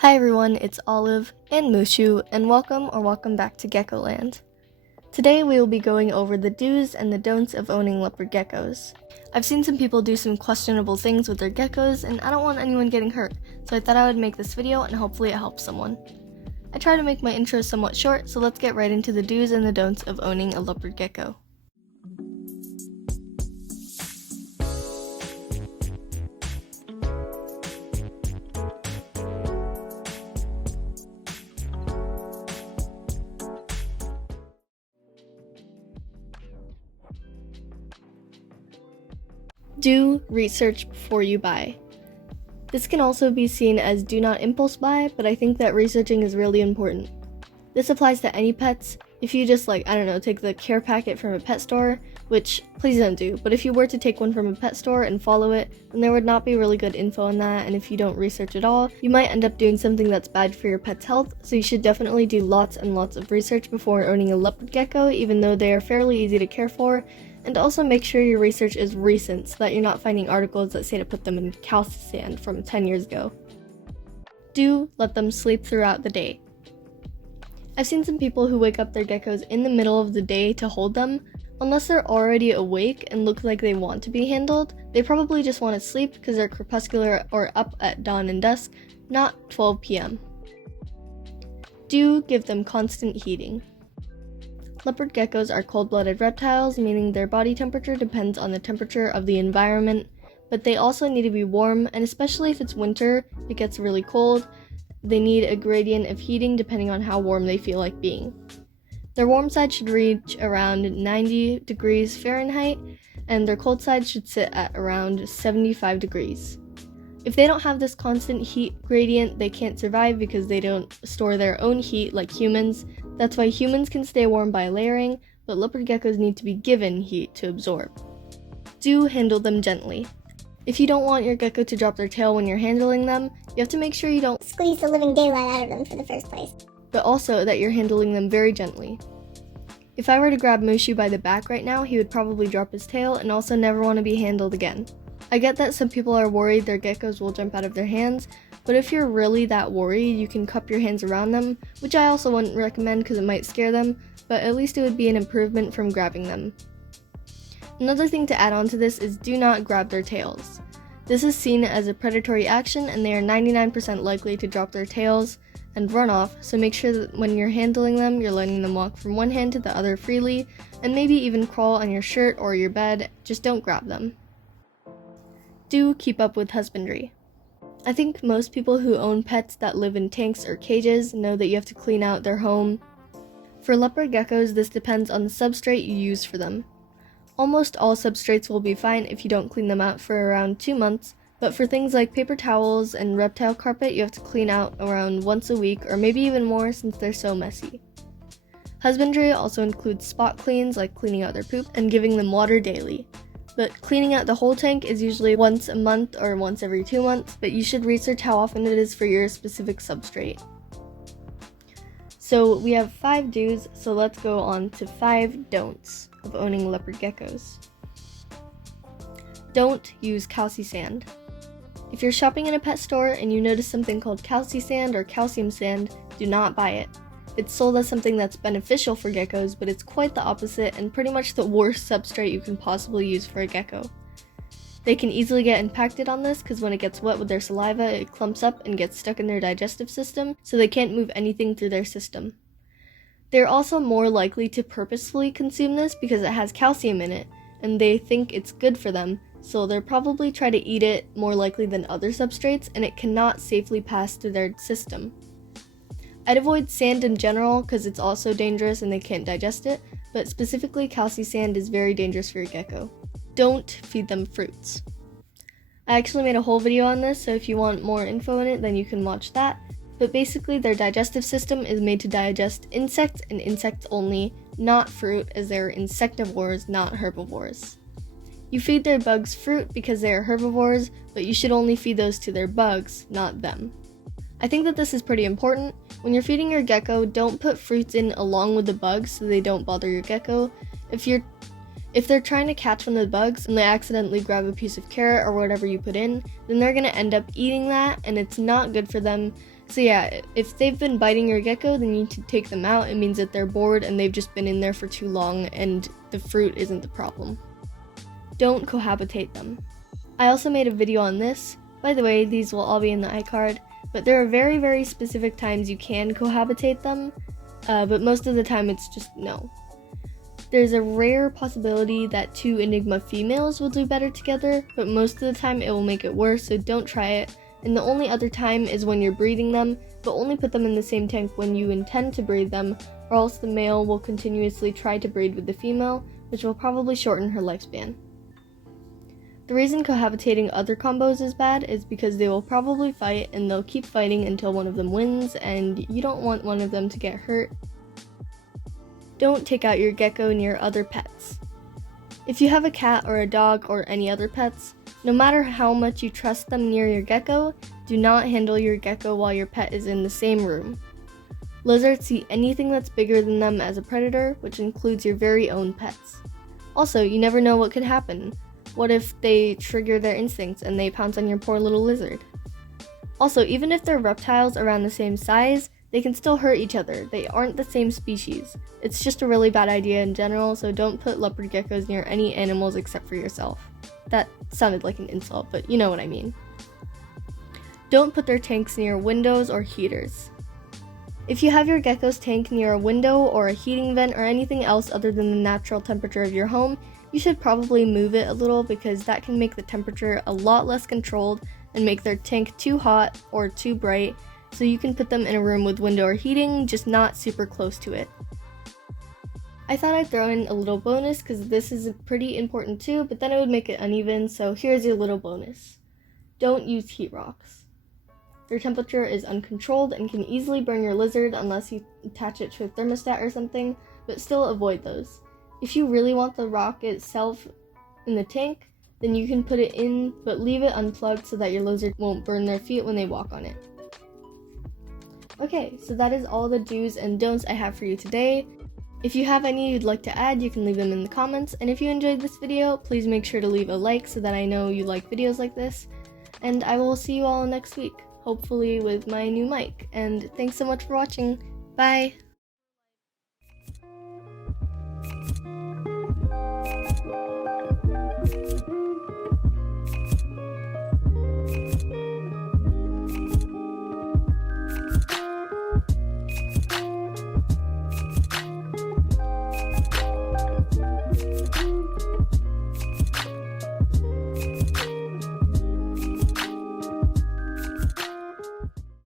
Hi everyone, it's Olive and Mushu, and welcome back to Gecko Land. Today we will be going over the do's and the don'ts of owning leopard geckos. I've seen some people do some questionable things with their geckos, and I don't want anyone getting hurt, so I thought I would make this video and hopefully it helps someone. I try to make my intro somewhat short, so let's get right into the do's and the don'ts of owning a leopard gecko. Do research before you buy. This can also be seen as do not impulse buy, but I think that researching is really important. This applies to any pets. If you just take the care packet from a pet store, which please don't do, but if you were to take one from a pet store and follow it, then there would not be really good info on that, and if you don't research at all, you might end up doing something that's bad for your pet's health, so you should definitely do lots and lots of research before owning a leopard gecko, even though they are fairly easy to care for. And also make sure your research is recent so that you're not finding articles that say to put them in calci sand from 10 years ago. Do let them sleep throughout the day. I've seen some people who wake up their geckos in the middle of the day to hold them. Unless they're already awake and look like they want to be handled, they probably just want to sleep because they're crepuscular or up at dawn and dusk, not 12 p.m. Do give them constant heating. Leopard geckos are cold-blooded reptiles, meaning their body temperature depends on the temperature of the environment, but they also need to be warm, and especially if it's winter, it gets really cold, they need a gradient of heating depending on how warm they feel like being. Their warm side should reach around 90 degrees Fahrenheit, and their cold side should sit at around 75 degrees. If they don't have this constant heat gradient, they can't survive because they don't store their own heat like humans. That's why humans can stay warm by layering, but leopard geckos need to be given heat to absorb. Do handle them gently. If you don't want your gecko to drop their tail when you're handling them, you have to make sure you don't squeeze the living daylight out of them for the first place, but also that you're handling them very gently. If I were to grab Mushu by the back right now, he would probably drop his tail and also never want to be handled again. I get that some people are worried their geckos will jump out of their hands, but if you're really that worried, you can cup your hands around them, which I also wouldn't recommend because it might scare them, but at least it would be an improvement from grabbing them. Another thing to add on to this is do not grab their tails. This is seen as a predatory action and they are 99% likely to drop their tails and run off, so make sure that when you're handling them, you're letting them walk from one hand to the other freely, and maybe even crawl on your shirt or your bed, just don't grab them. Do keep up with husbandry. I think most people who own pets that live in tanks or cages know that you have to clean out their home. For leopard geckos, this depends on the substrate you use for them. Almost all substrates will be fine if you don't clean them out for around 2 months, but for things like paper towels and reptile carpet, you have to clean out around once a week or maybe even more since they're so messy. Husbandry also includes spot cleans like cleaning out their poop and giving them water daily. But cleaning out the whole tank is usually once a month or once every 2 months, but you should research how often it is for your specific substrate. So we have 5 do's, so let's go on to 5 don'ts of owning leopard geckos. Don't use calci sand. If you're shopping in a pet store and you notice something called calci sand or calcium sand, do not buy it. It's sold as something that's beneficial for geckos, but it's quite the opposite and pretty much the worst substrate you can possibly use for a gecko. They can easily get impacted on this because when it gets wet with their saliva, it clumps up and gets stuck in their digestive system, so they can't move anything through their system. They're also more likely to purposefully consume this because it has calcium in it, and they think it's good for them, so they'll probably try to eat it more likely than other substrates, and it cannot safely pass through their system. I'd avoid sand in general because it's also dangerous and they can't digest it, but specifically calci sand is very dangerous for your gecko. Don't feed them fruits. I actually made a whole video on this, so if you want more info in it, then you can watch that. But basically, their digestive system is made to digest insects and insects only, not fruit, as they're insectivores, not herbivores. You feed their bugs fruit because they are herbivores, but you should only feed those to their bugs, not them. I think that this is pretty important. When you're feeding your gecko, don't put fruits in along with the bugs so they don't bother your gecko. If you're If they're trying to catch one of the bugs and they accidentally grab a piece of carrot or whatever you put in, then they're going to end up eating that and it's not good for them. So yeah, if they've been biting your gecko, then you need to take them out. It means that they're bored and they've just been in there for too long and the fruit isn't the problem. Don't cohabitate them. I also made a video on this. By the way, these will all be in the iCard, but there are very, very specific times you can cohabitate them, but most of the time it's just no. There's a rare possibility that 2 Enigma females will do better together, but most of the time it will make it worse, so don't try it. And the only other time is when you're breeding them, but only put them in the same tank when you intend to breed them, or else the male will continuously try to breed with the female, which will probably shorten her lifespan. The reason cohabitating other combos is bad is because they will probably fight and they'll keep fighting until one of them wins, and you don't want one of them to get hurt. Don't take out your gecko near other pets. If you have a cat or a dog or any other pets, no matter how much you trust them near your gecko, do not handle your gecko while your pet is in the same room. Lizards see anything that's bigger than them as a predator, which includes your very own pets. Also, you never know what could happen. What if they trigger their instincts and they pounce on your poor little lizard? Also, even if they're reptiles around the same size, they can still hurt each other. They aren't the same species. It's just a really bad idea in general, so don't put leopard geckos near any animals except for yourself. That sounded like an insult, but you know what I mean. Don't put their tanks near windows or heaters. If you have your gecko's tank near a window or a heating vent or anything else other than the natural temperature of your home, you should probably move it a little because that can make the temperature a lot less controlled and make their tank too hot or too bright, so you can put them in a room with window or heating, just not super close to it. I thought I'd throw in a little bonus because this is pretty important too, but then it would make it uneven, so here's your little bonus. Don't use heat rocks. Their temperature is uncontrolled and can easily burn your lizard unless you attach it to a thermostat or something, but still avoid those. If you really want the rock itself in the tank, then you can put it in, but leave it unplugged so that your lizard won't burn their feet when they walk on it. Okay, so that is all the do's and don'ts I have for you today. If you have any you'd like to add, you can leave them in the comments, and if you enjoyed this video, please make sure to leave a like so that I know you like videos like this, and I will see you all next week, hopefully with my new mic, and thanks so much for watching. Bye!